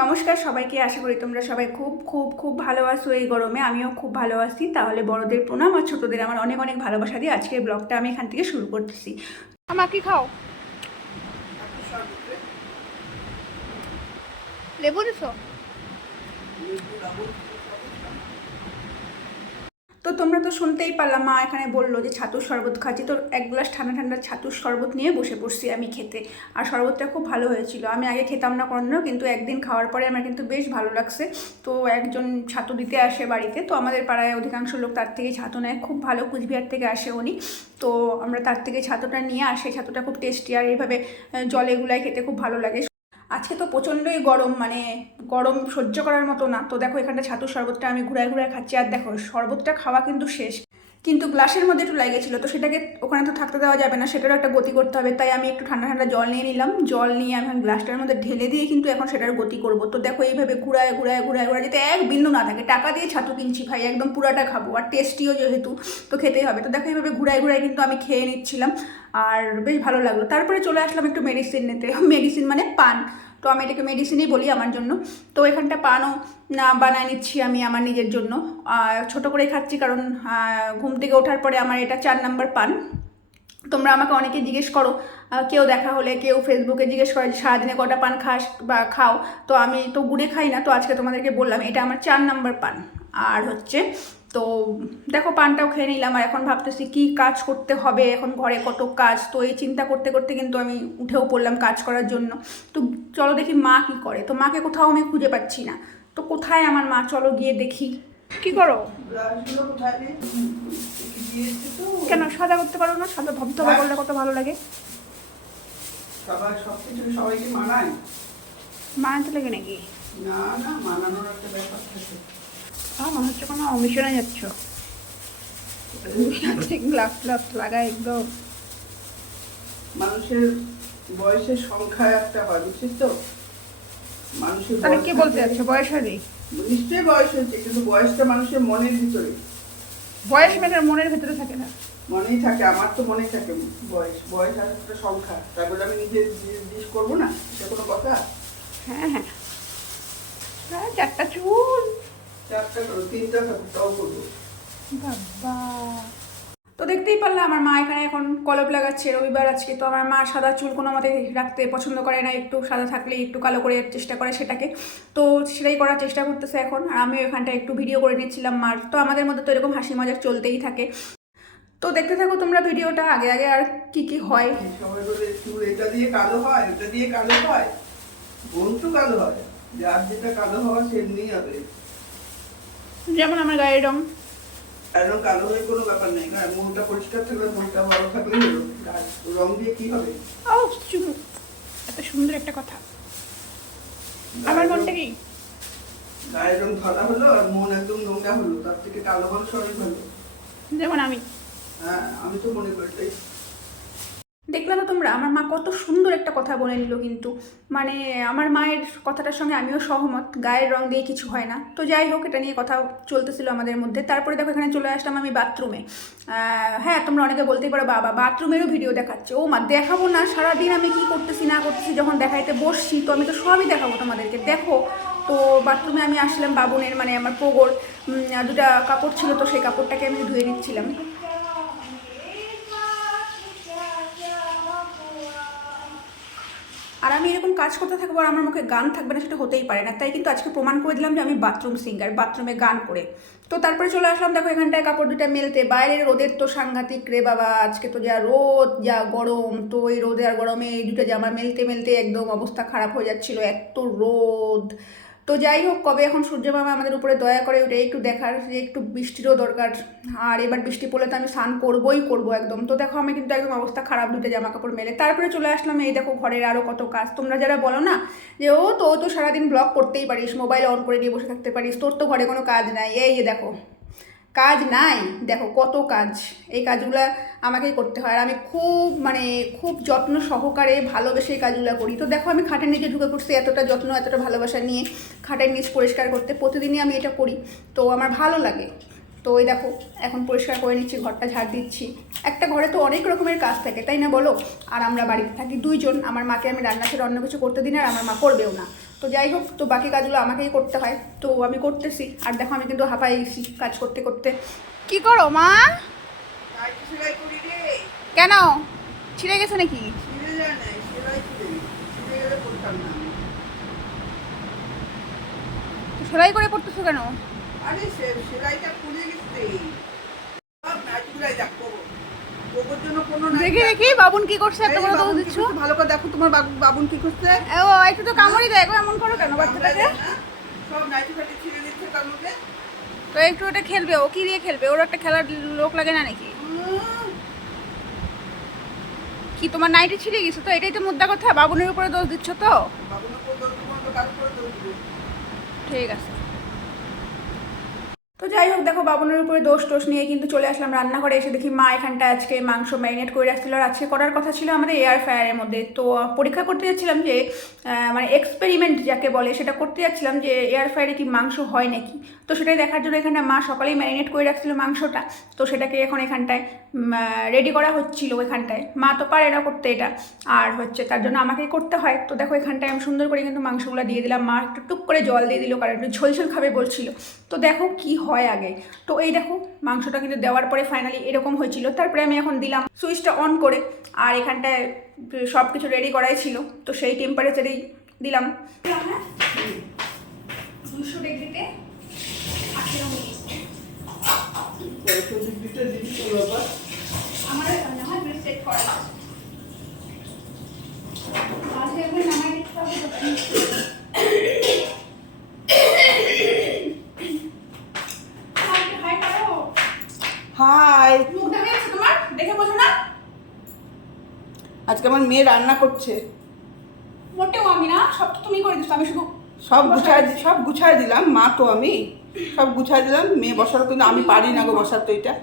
নমস্কার সবাইকে আশা করি তোমরা সবাই খুব খুব খুব ভালো আছো এই গরমে। আমিও খুব ভালো আছি। তাহলে বড়দের প্রণাম আর ছোটদের আমার অনেক অনেক ভালোবাসা দিয়ে আজকের ব্লগটা আমি এখান থেকে শুরু করতেছি। আমাকে কি খাও? লেবু দিছো? তো তোমরা তো শুনতেই পারলাম মা এখানে বলল যে ছাতুর শরবত খাচ্ছি। তো এক গ্লাস ঠান্ডা ঠান্ডা ছাতুর শরবত নিয়ে বসে পড়ছি আমি খেতে। আর শরবতটা খুব ভালো হয়েছিল। আমি আগে খেতাম না কোনো কিন্তু একদিন খাওয়ার পরে আমার কিন্তু বেশ ভালো লাগছে। তো একজন ছাতু দিতে আসে বাড়িতে। তো আমাদের পাড়ায় অধিকাংশ লোক তার থেকে ছাতু নেয়। খুব ভালো কুচবিহার থেকে আসে উনি। তো আমরা তার থেকে ছাতুটা নিয়ে আসে। ছাতুটা খুব টেস্টি আর এইভাবে জলে গুলায় খেতে খুব ভালো লাগে। আজকে তো প্রচণ্ডই গরম মানে গরম সহ্য করার মতো না। তো দেখো এখানটা ছাতুর শরবতটা আমি ঘুরায় ঘুরায় খাচ্ছি। আর দেখো, শরবতটা খাওয়া কিন্তু শেষ। কিন্তু গ্লাসের মধ্যে একটু লেগেছিলো তো সেটাকে ওখানে তো থাকতে দেওয়া যাবে না, সেটারও একটা গতি করতে হবে, তাই আমি একটু ঠান্ডা ঠান্ডা জল নিয়ে নিলাম, জল নিয়ে আমি গ্লাসটার মধ্যে ঢেলে দিয়ে কিন্তু এখন সেটার গতি করব। তো দেখো এইভাবে ঘুরায় ঘুরায় ঘুরায় ঘুরায় যাতে এক বিন্দু না থাকে, টাকা দিয়ে ছাতু কিনছি ভাই, একদম পুরাটা খাব, আর টেস্টিও যেহেতু, তো খেতেই হবে। তো দেখো এইভাবে ঘুরায় ঘুরায় কিন্তু আমি খেয়ে নিচ্ছিলাম, আর বেশ ভালো লাগল। তারপরে চলে আসলাম একটু মেডিসিন নিতে মেডিসিন মানে পান। তো আমি এটাকে মেডিসিনই বলি আমার জন্য। তো এখানটা পানও বানায় নিচ্ছি আমি আমার নিজের জন্য। ছোট করে খাচ্ছি কারণ ঘুম থেকে ওঠার পরে আমার এটা চার নাম্বার পান। তোমরা আমাকে অনেকে জিজ্ঞেস করো কেউ দেখা হলে, কেউ ফেসবুকে জিজ্ঞেস করে, সারাদিনে কটা পান খাস বা খাও? তো আমি তো গুনে খাই না, তো আজকে তোমাদেরকে বললাম, এটা আমার চার নাম্বার পান। আর হচ্ছে তো দেখো পানটাও খেয়ে নিলাম আর এখন ভাবতেছি কি কাজ করতে হবে এখন ঘরে কত কাজ তো এই চিন্তা করতে করতে কিন্তু আমি উঠেও পড়লাম কাজ করার জন্য। তো চলো দেখি মা কি করে তো মাকে কোথাও আমি খুঁজে পাচ্ছি না। তো কোথায় আমার মা? চলো গিয়ে দেখি। কি করো। কেন সাদা করতে পারো না? সাদা ধবধবা করলে কত ভালো লাগে। সবার সবকিছু মানাতে লাগে নাকি? না না মানানোর একটা ব্যাপার থাকে। মনে হচ্ছে কোনো অমিশনে যাচ্ছ। গ্লাস লাগায় একদম মানুষের বয়সের সংখ্যা একটা হয় বুঝছিস তো? মানুষের তাহলে কি বলতে বয়স হয়নি? নিশ্চয়ই বয়স হচ্ছে কিন্তু বয়সটা মানুষের মনের ভিতরে। বয়স মেয়েদের মনের ভেতরে থাকে না। মনেই থাকে আমার তো মনেই থাকে বয়স। বয়স আর একটা সংখ্যা। তাই বলে আমি নিজে জিজ্ঞেস করব না? এটা কোনো কথা? হ্যাঁ হ্যাঁ। হ্যাঁ চারটা চুল। চারটা করো তিনটা তাও করব। বাবা। তো দেখতেই পারলাম আমার মা এখানে এখন কলপ লাগাচ্ছে রবিবার আজকে তো আমার মা সাদা চুল কোনো মতে রাখতে পছন্দ করে না একটু সাদা থাকলে একটু কালো করে চেষ্টা করে সেটাকে। তো সেটাই করার চেষ্টা করতেছে এখন আর আমিও এখানটা একটু ভিডিও করে নিচ্ছিলাম মার তো আমাদের মধ্যে তো এরকম হাসি মজাক চলতেই থাকে। তো দেখতে থাকো তোমরা ভিডিওটা আগে আগে আর কি কি হয়। এটা দিয়ে কালো হয় এটা দিয়ে কালো হয় বোন তো কালো হয় যার যেটা কালো হওয়া সেমনি হবে। যেমন আমার গায়ের রং। কালো হয়ে কোনো ব্যাপার নেই না মুখটা পরিষ্কার থাকলে ভালো থাকলে রং দিয়ে কি হবে? ও চুমু এত সুন্দর একটা কথা। আমার মনটা কি? গায়ের রং ধরা হলো আর মন একদম নোংরা হলো তার থেকে কালো সবই হলো। যেমন আমি। হ্যাঁ আমি তো মনে করি দেখলে তো তোমরা, আমার মা কত সুন্দর একটা কথা বলে নিল কিন্তু। মানে আমার মায়ের কথাটার সঙ্গে আমিও সহমত, গায়ের রং দিয়ে কিছু হয় না। তো যাই হোক, এটা নিয়ে কথা চলতেছিল আমাদের মধ্যে। তারপরে দেখো, এখানে চলে আসলাম আমি বাথরুমে হ্যাঁ তোমরা অনেকে বলতেই পারো, বাবা বাথরুমেরও ভিডিও দেখাচ্ছে। ও মা, দেখাবো না, সারাদিন আমি কি করতেছি, না করতেছি, যখন দেখাইতে বসছি, তো আমি তো সবই দেখাবো তোমাদেরকে। দেখো, তো বাথরুমে আমি আসলাম বাবুনের মানে আমার পোগর দুটা কাপড় ছিল তো সেই কাপড়টাকে আমি ধুয়ে নিচ্ছিলাম। আর আমি এরকম কাজ করতে থাকব আর আমার মুখে গান থাকবে না, সেটা হতেই পারে না। তাই কিন্তু আজকে প্রমাণ করে দিলাম যে আমি বাথরুম সিঙ্গার, বাথরুমে গান করে। তো তারপরে চলে আসলাম, দেখো এখানটায় কাপড় দুটা মেলতে। বাইরের রোদের তো সাংঘাতিক রে বাবা, আজকে তো যা রোদ, যা গরম, তো এই রোদে আর গরমে এই দুটো জামা মেলতে মেলতে একদম অবস্থা খারাপ হয়ে যাচ্ছিল, এত রোদ। তো যাই হোক, কবে এখন সূর্য মামা আমাদের উপরে দয়া করে ওটা একটু দেখার যে একটু বৃষ্টিরও দরকার। আর এবার বৃষ্টি পড়লে তো আমি স্নান করবোই করব একদম। তো দেখো, আমি কিন্তু একদম অবস্থা খারাপ দুটো জামা কাপড় মেলে। তারপরে চলে আসলাম এই দেখো ঘরের আরও কত কাজ। তোমরা যারা বলো না যে, ও তো তো সারাদিন ব্লগ করতেই পারিস মোবাইল অন করে নিয়ে বসে থাকতে পারিস, তোর তো ঘরে কোনো কাজ নাই। এই দেখো কাজ নাই। দেখো কত কাজ। এই কাজগুলো আমাকেই করতে হয়। আর আমি খুব মানে খুব যত্ন সহকারে ভালোবেসে এই কাজগুলো করি। তো দেখো আমি খাটের নিচে ঢুকে পড়ছি এতটা যত্ন, এতটা ভালোবাসা নিয়ে খাটের নিচ পরিষ্কার করতে। প্রতিদিনই আমি এটা করি। তো আমার ভালো লাগে। তো ওই দেখো এখন পরিষ্কার করে নিচ্ছি ঘরটা ঝাড় দিচ্ছি। একটা ঘরে তো অনেক রকমের কাজ থাকে তাই না বলো? আর আমরা বাড়িতে থাকি দুইজন আমার মাকে আমি রান্না ছেড়ে অন্য কিছু করতে দিই না আর আমার মা করবেও না। তো যাই হোক তো বাকি কাজগুলো আমাকেই করতে হয় তো আমি করতেছি। আর দেখো আমি কিন্তু হাঁপাই গেছি কাজ করতে করতে। কি করো মা? কেন? ছিঁড়ে গেছে নাকি। সেলাই করে। পড়তেছো কেন? আরে সেলাইটা খুলে গেছে দেখো দেখি বাবুন কি করছে এত বড় দিচ্ছ? ভালো করে দেখো তোমার বাবুন কি করছে। ও একটু তো কামড়ি দেয় এমন করো কেন বাচ্চাটাকে? সব নাইটি ছিঁড়ে দিচ্ছে তার মধ্যে। তো একটু ওটা খেলবে ও কি দিয়ে খেলবে? ওর একটা খেলার লোক লাগে না নাকি? কি তোমার নাইটি ছিঁড়ে গেছে তো? এটাই তো মুদ্রা কথা বাবুনের উপরে দোষ দিচ্ছ তো? ঠিক আছে। তো যাই হোক, দেখো বাবনের উপরে দোষ টোষ নিয়ে কিন্তু চলে আসলাম রান্নাঘরে। এসে দেখি মা এখানটা আজকে মাংস ম্যারিনেট করে রাখছিল। আর আজকে করার কথা ছিল আমাদের এয়ার ফ্রায়ারের মধ্যে। তো পরীক্ষা করতে যাচ্ছিলাম যে মানে এক্সপেরিমেন্ট যাকে বলে, সেটা করতে যাচ্ছিলাম যে এয়ার ফ্রায়ারে কি মাংস হয় নাকি? তো সেটাই দেখার জন্য এখানটা মা সকালেই ম্যারিনেট করে রাখছিল মাংসটা। তো সেটাকে এখন এখানটায় রেডি করা হচ্ছিল এখানটায় মা তো পারে না করতে এটা। আর হচ্ছে তার জন্য আমাকেই করতে হয়। তো দেখো এখানটায় আমি সুন্দর করে কিন্তু মাংসগুলো দিয়ে দিলাম। মা একটু টুক করে জল দিয়ে দিল, কারণ একটু ঝোল ঝোল খাবে বলছিল। তো দেখো কি হয় আগে। তো এই দেখো, মাংসটা কিন্তু দেওয়ার পরে ফাইনালি এরকম হয়েছিল, তারপরে আমি এখন দিলাম সুইচটা অন করে, আর এখানটায় সব কিছু রেডি করাই ছিল, তো সেই টেম্পারেচারেই দিলাম। দুশো ডিগ্রিতে আঠেরো মিনিট কয়েকশো ডিগ্রিতে দিবি তো বাবা। আমার মনে হয় সেট করা আছে মাঝে একবার নামাই দিতে হবে তো। হাই, হাই করো। হাই মুখ দেখা যাচ্ছে তোমার দেখে বোঝো না আজকে আমার মেয়ে রান্না করছে। মোটেও আমি না সব তো তুমি করে দিচ্ছ আমি শুধু সব গুছায় সব গুছায় দিলাম মা তো আমি। সব গুছায় দিলাম মেয়ে বসার কিন্তু আমি পারি না গো বসার তো এটা।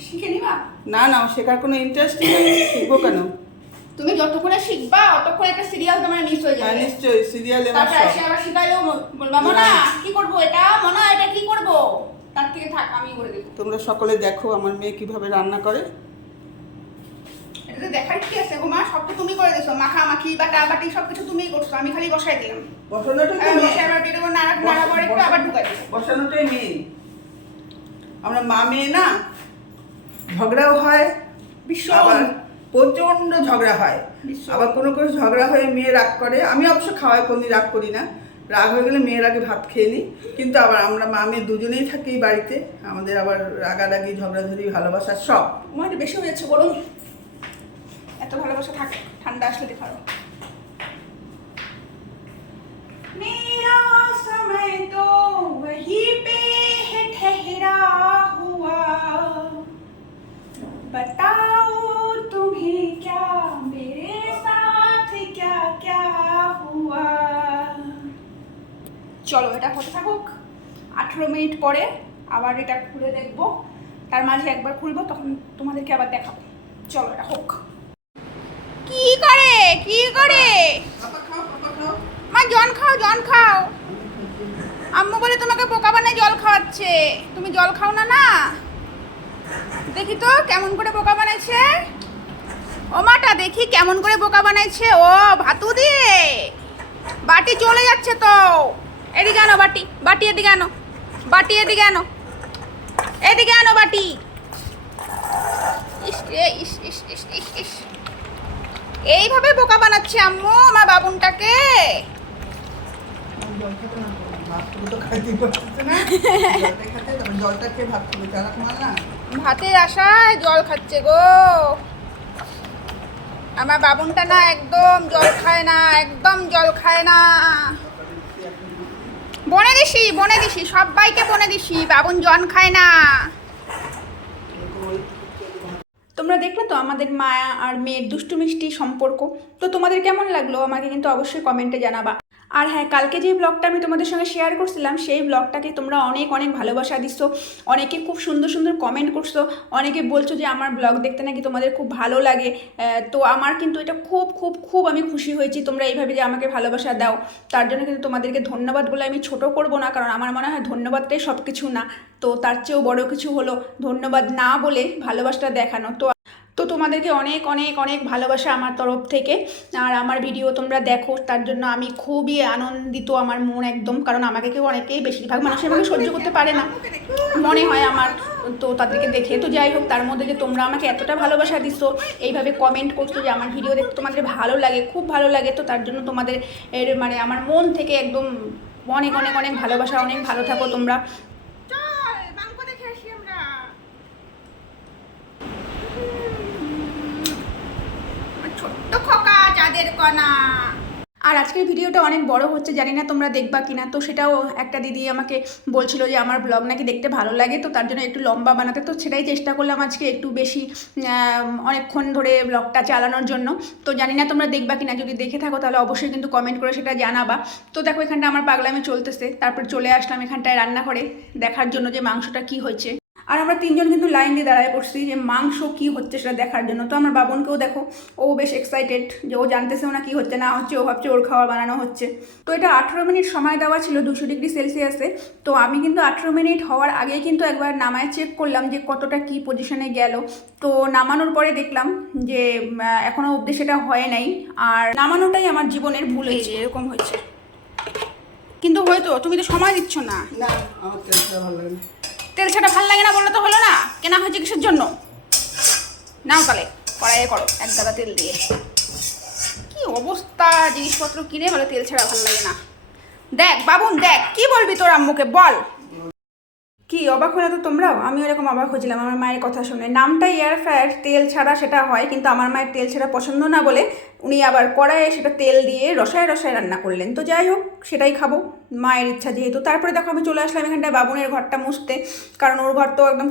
শিখে নিবা? না না শেখার কোনো ইন্টারেস্ট নেই শিখব কেন? তুমি যতক্ষণে শিখবা ততক্ষণ একটা সিরিয়াল তোমার মিস হয়ে হ্যাঁ যাবে নিশ্চয়ই সিরিয়ালে আমার তারপরে এসে আবার শিখাইলেও বল- বলবা মনা কি করব এটা? মনা এটা কি করব? তার থেকে থাক আমি করে দেবো। তোমরা সকলে দেখো আমার মেয়ে কীভাবে রান্না করে। এটাতে দেখার কি আছে? গো মা সব তো তুমি করে দিছো। মাখা মাখি বাটা বাটি সব কিছু তুমিই করছ। আমি খালি বসাই দিলাম। বসানোটাই তো মেয়ে। আবার বেরো নাড়া নাড়া পরে একটু আবার ঢুকাই দিলাম। বসানোটাই মেয়ে। আমরা মা মেয়ে না ঝগড়াও হয় ভীষণ। আবার প্রচণ্ড ঝগড়া হয়। আবার কোনো কোনো ঝগড়া হয়ে মেয়ে রাগ করে। আমি অবশ্য খাওয়াই কোনদিন রাগ করি না। রাগ হয়ে গেলে মেয়ের আগে ভাত খেয়ে নিই। কিন্তু আবার আমরা মা মেয়ে দুজনেই থাকি বাড়িতে। আমাদের আবার রাগারাগি ঝগড়াঝড়ি ভালোবাসা সব। একটু বেশি হয়েছে গরম এত ভালোবাসা থাকে ঠান্ডা আসলে দেখারো मेरा समय तो वहीं पे है ठहरा हुआ बताओ तुम्हें क्या मेरे साथ क्या क्या हुआ চলো এটা হতে থাকুক আঠেরো মিনিট পরে আবার এটা খুলে দেখবো তার মাঝে একবার খুলবো তখন তোমাদেরকে আবার দেখাবো চলো এটা হোক কি করে? কি করে? মা, জল খাও জল খাও। আম্মু বলে তোমাকে বোকা বানায় জল খাওয়াচ্ছে। তুমি জল খাও না না? দেখি তো কেমন করে বোকা বানাইছে। ও মাটা, দেখি কেমন করে বোকা বানাইছে। ও ভাতু দিয়ে বাটি চলে যাচ্ছে তো। এদিকে আনো বাটি বাটি এদিকে আনো, বাটি এদিকে আনো। এদিকে আনো বাটি। ইস ইস ইস ইস ইস ইস। এইভাবে বোকা বানাচ্ছে আম্মু আমার বাবুনটাকে। ভাতের আশায় জল খাচ্ছে গো। আমার বাবুনটা না একদম জল খায় না একদম জল খায় না। বনে দিছি বনে দিছি সবাইকে বনে দিছি বাবুন জল খায় না। তোমরা দেখলে তো আমাদের মায়া আর মেয়ের দুষ্টু মিষ্টি সম্পর্ক। তো তোমাদের কেমন লাগল? আমাকে কিন্তু অবশ্যই কমেন্টে জানাবা। আর হ্যাঁ কালকে যে ব্লগটা আমি তোমাদের সঙ্গে শেয়ার করছিলাম, সেই ব্লগটাকে তোমরা অনেক অনেক ভালোবাসা দিচ্ছ অনেকে খুব সুন্দর সুন্দর কমেন্ট করছ। অনেকে বলছো যে, আমার ব্লগ দেখতে নাকি তোমাদের খুব ভালো লাগে। তো আমার কিন্তু এটা খুব খুব খুব আমি খুশি হয়েছি। তোমরা এইভাবে যে আমাকে ভালোবাসা দাও, তার জন্য কিন্তু তোমাদেরকে ধন্যবাদ বলে আমি ছোট করব না, কারণ আমার মনে হয় ধন্যবাদটাই সব কিছু না। তো তার চেয়েও বড় কিছু হলো ধন্যবাদ না বলে ভালোবাসাটা দেখানো। তো তো তোমাদেরকে অনেক অনেক অনেক ভালোবাসা আমার তরফ থেকে। আর আমার ভিডিও তোমরা দেখো, তার জন্য আমি খুবই আনন্দিত আমার মন একদম, কারণ আমাকে কেউ অনেকেই বেশিরভাগ মানুষ আমাকে সহ্য করতে পারে না। মনে হয় আমার তো তাদেরকে দেখে। তো যাই হোক, তার মধ্যে যে তোমরা আমাকে এতটা ভালোবাসা দিছো, এইভাবে কমেন্ট করছ যে আমার ভিডিও দেখতে তোমাদের ভালো লাগে, খুব ভালো লাগে, তো তার জন্য তোমাদের এর মানে আমার মন থেকে একদম অনেক অনেক অনেক ভালোবাসা, অনেক ভালো থাকো তোমরা চল মাংস দেখে আসি আমরা আমার ছোট্ট খোকা কণা। আর আজকের ভিডিওটা অনেক বড় হচ্ছে, জানি না তোমরা দেখবা কিনা। তো সেটাও একটা দিদি আমাকে বলছিল যে আমার ব্লগ নাকি দেখতে ভালো লাগে, তো তার জন্য একটু লম্বা বানাতে। তো সেটাই চেষ্টা করলাম আজকে একটু বেশি অনেকক্ষণ ধরে ব্লগটা চালানোর জন্য। তো জানি না তোমরা দেখবা কিনা, যদি দেখে থাকো তাহলে অবশ্যই কিন্তু কমেন্ট করে সেটা জানাবা। তো দেখো এখানটা আমার পাগলামি চলতেছে, তারপর চলে আসলাম এখানটায় রান্নাঘরে, দেখার জন্য যে মাংসটা কি হয়েছে। আর আমরা তিনজন কিন্তু লাইন দিয়ে দাঁড়ায় পড়ছি যে মাংস কি হচ্ছে সেটা দেখার জন্য। তো আমার বাবনকেও দেখো ও বেশ এক্সাইটেড যে ও জানতেছেও না কি হচ্ছে না হচ্ছে ও ভাবছে ওর খাবার বানানো হচ্ছে। তো এটা আঠেরো মিনিট সময় দেওয়া ছিল দুশো ডিগ্রি সেলসিয়াসে। তো আমি কিন্তু আঠেরো মিনিট হওয়ার আগেই কিন্তু একবার নামায় চেক করলাম যে কতটা কি পজিশনে গেল। তো নামানোর পরে দেখলাম যে এখনও অবধি সেটা হয় নাই। আর নামানোটাই আমার জীবনের ভুল হয়েছে। এরকম হয়েছে। কিন্তু হয়তো তুমি তো সময় দিচ্ছ না। না আমার ভালো লাগে না। তেল ছাড়া ভালো লাগে না বললে তো হলো না। কেনা হয়েছে কিসের জন্য? নাও তাহলে, কড়াইয়ে করো, এক গাদা তেল দিয়ে। কি অবস্থা, জিনিসপত্র কিনে বলে তেল ছাড়া ভালো লাগে না। দেখ, বাবুন, দেখ, কি বলবি তোর আম্মুকে, বল। কি, অবাক হলে তো তোমরাও? আমি এরকম অবাক হয়েছিলাম, আমার মায়ের কথা শুনে। নামটা এয়ার ফ্রায়ার তেল ছাড়া সেটা হয়, কিন্তু আমার মায়ের তেল ছাড়া পছন্দ না বলে উনি আবার কড়াইয়ে সেটা তেল দিয়ে রসায় রসায় রান্না করলেন। তো যাই হোক, সেটাই খাব। মায়ের ইচ্ছা যেহেতু। তারপরে দেখো আমি চলে আসলাম এখানটায় বাবুনের ঘরটা মুছতে। কারণ ওর ঘর তো একদম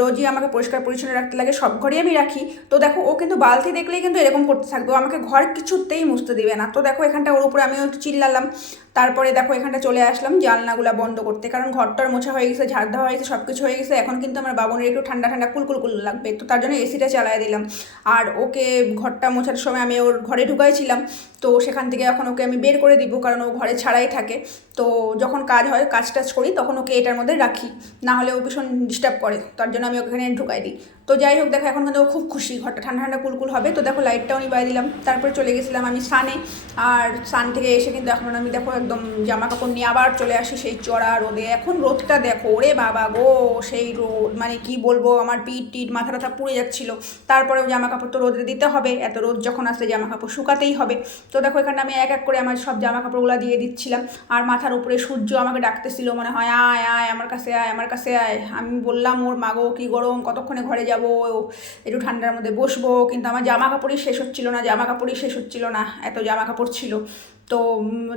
রোজই আমাকে পরিষ্কার পরিচ্ছন্ন রাখতে লাগে, সব ঘরেই আমি রাখি। তো দেখো ও কিন্তু বালতি দেখলেই কিন্তু এরকম করতে থাকবে। ও আমাকে ঘর কিছুতেই মুছতে দিবে না। তো দেখো এখানটা ওর উপরে আমিও একটু চিল্লালাম। তারপরে দেখো এখানটা চলে আসলাম জানলাগুলা বন্ধ করতে। কারণ ঘরটার মোছা হয়ে গেছে, ঝাড় দেওয়া হয়ে গেছে সব কিছু হয়ে গেছে। এখন কিন্তু আমার বাবনের একটু ঠান্ডা ঠান্ডা কুলকুল কুল লাগবে। তো তার জন্য এসিটা চালায় দিলাম। আর ওকে ঘরটা মোছার সময় আমি ওর ঘরে ঢুকাইছিলাম তো সেখান থেকে এখন ওকে আমি বের করে দিব। কারণ ও ঘরে ছাড়াই থাকে। তো যখন কাজ হয়, কাজ টাজ করি, তখন ওকে এটার মধ্যে রাখি। না হলে ও ভীষণ ডিস্টার্ব করে, তার জন্য আমি ওখানে ঢুকাই দিই। তো যাই হোক, দেখো এখন কিন্তু খুব খুশি। ঘরটা ঠান্ডা ঠান্ডা কুলকুল হবে। তো দেখো লাইটটাও নিবাই দিলাম। তারপরে চলে গেছিলাম আমি সানে আর সান থেকে এসে কিন্তু এখন আমি দেখো একদম জামা কাপড় নিয়ে আবার চলে আসি সেই চড়া রোদে। এখন রোদটা দেখো, ওরে বাবা গো, সেই রোদ মানে কি বলব, আমার পিঠ টিট, মাথা টাথা পুড়ে যাচ্ছিল। তারপরেও জামা কাপড় তো রোদে দিতে হবে। এত রোদ যখন আসে জামা কাপড় শুকাতেই হবে। তো দেখো এখানে আমি এক এক করে আমার সব জামা কাপড়গুলো দিয়ে দিচ্ছিলাম। আর মাথার উপরে সূর্য আমাকে ডাকতেছিল, মনে হয়, আয় আয়, আমার কাছে আয়, আমার কাছে আয়। আমি বললাম, ওর মাগো কি গরম, কতক্ষণে ঘরে যাব? একটু ঠান্ডার মধ্যে বসবো, কিন্তু আমার জামা কাপড়ই শেষ হচ্ছিল না জামা কাপড়ই শেষ হচ্ছিল না, এত জামা কাপড় ছিল। তো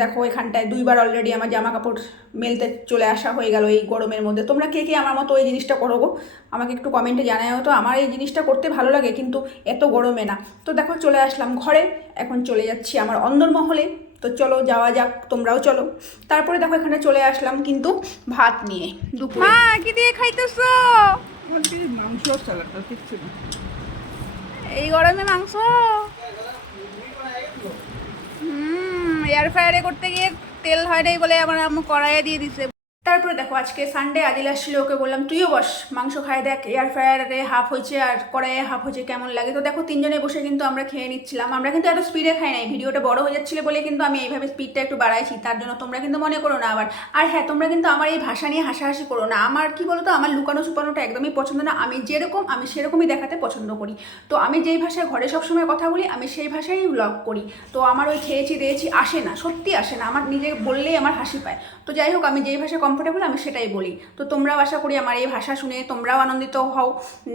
দেখো এখানটায় দুইবার অলরেডি আমার জামা কাপড় মেলতে চলে আসা হয়ে গেল এই গরমের মধ্যে। তোমরা কে কে আমার মতো এই জিনিসটা করো গো? আমাকে একটু কমেন্টে জানাও তো, আমার এই জিনিসটা করতে ভালো লাগে, কিন্তু এত গরমে না। তো দেখো চলে আসলাম ঘরে, এখন চলে যাচ্ছি আমার অন্দরমহলে। তো চলো, যাওয়া যাক, তোমরাও চলো। তারপরে দেখো এখানে চলে আসলাম কিন্তু ভাত নিয়ে। দুপুরে কি দিয়ে খাইতেছো? মাংস আর স্যালাডটা এই গরমে মাংস? হুম এয়ার ফ্রায়ারে করতে গিয়ে তেল হয় নাই বলে আমার আম্মু কড়াইয়ে দিয়ে দিছে। তারপরে দেখো, আজকে সানডে আদিল আসছিল, ওকে বললাম, তুইও বস, মাংস খায় দেখ এয়ার ফ্রায়ারে হাফ হয়েছে আর কড়াইয়ে হাফ হয়েছে, কেমন লাগে? তো দেখো, তিনজনে বসে কিন্তু আমরা খেয়ে নিচ্ছিলাম। আমরা কিন্তু এত স্পিডে খাই নাই, ভিডিওটা বড় হয়ে যাচ্ছিল বলে কিন্তু আমি এইভাবে স্পিডটা একটু বাড়াইছি, তার জন্য তোমরা কিন্তু মনে করো না আবার। আর হ্যাঁ তোমরা কিন্তু আমার এই ভাষা নিয়ে হাসাহাসি করো না। আমার কি বলো তো আমার লুকানো সুপানোটা একদমই পছন্দ না। আমি যেরকম, আমি সেরকমই দেখাতে পছন্দ করি। তো আমি যেই ভাষায় ঘরে সবসময় কথা বলি, আমি সেই ভাষায় ব্লগ করি। তো আমার ওই খেয়েছি, দিয়েছি, আসে না, সত্যি আসে না। আমার নিজে বললেই আমার হাসি পায়। তো যাই হোক, আমি যেই ভাষায় কম কমফোর্টেবল আমি সেটাই বলি। তো তোমরাও আশা করি আমার এই ভাষা শুনে তোমরাও আনন্দিত হও।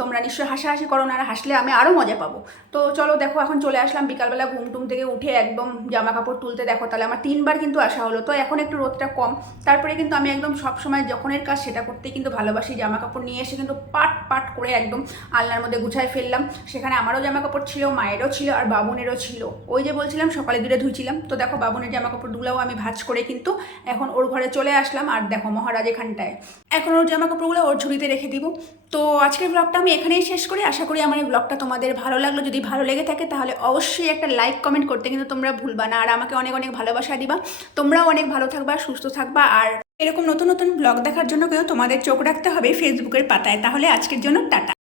তোমরা নিশ্চয়ই হাসাহাসি করো, না আর হাসলে আমি আরও মজা পাবো। তো চলো দেখো, এখন চলে আসলাম। বিকালবেলা ঘুম টুম থেকে উঠে একদম জামা কাপড় তুলতে দেখো, তাহলে আমার তিনবার কিন্তু আসা হলো। তো এখন একটু রোদটা কম। তারপরে কিন্তু আমি একদম সব সময় যখনের কাজ সেটা করতেই কিন্তু ভালোবাসি। জামা কাপড় নিয়ে এসে কিন্তু পাট পাট করে একদম আলনার মধ্যে গুছায় ফেললাম। সেখানে আমারও জামা কাপড় ছিল, মায়েরও ছিল, আর বাবুনেরও ছিল। ওই যে বলছিলাম, সকালে দূরে ধুইছিলাম। তো দেখো, বাবুনের জামা কাপড় দুলাও আমি ভাজ করে কিন্তু এখন ওর ঘরে চলে আসলাম। আর দেখো মহারাজ এখানটায়। এখন ওর জামা কাপড়গুলো ওর ঝুড়িতে রেখে দিব। তো আজকের ব্লগটা আমি এখানেই শেষ করি। আশা করি আমার এই ব্লগটা তোমাদের ভালো লাগল। যদি ভালো লেগে থাকে তাহলে অবশ্যই একটা লাইক কমেন্ট করতে কিন্তু তোমরা ভুলবা না। আর আমাকে অনেক অনেক ভালোবাসা দিবা। তোমরাও অনেক ভালো থাকবা, সুস্থ থাকবা। আর এরকম নতুন নতুন ব্লগ দেখার জন্য কেউ তোমাদের চোখ রাখতে হবে ফেসবুকের পাতায়। তাহলে আজকের জন্য টাটা।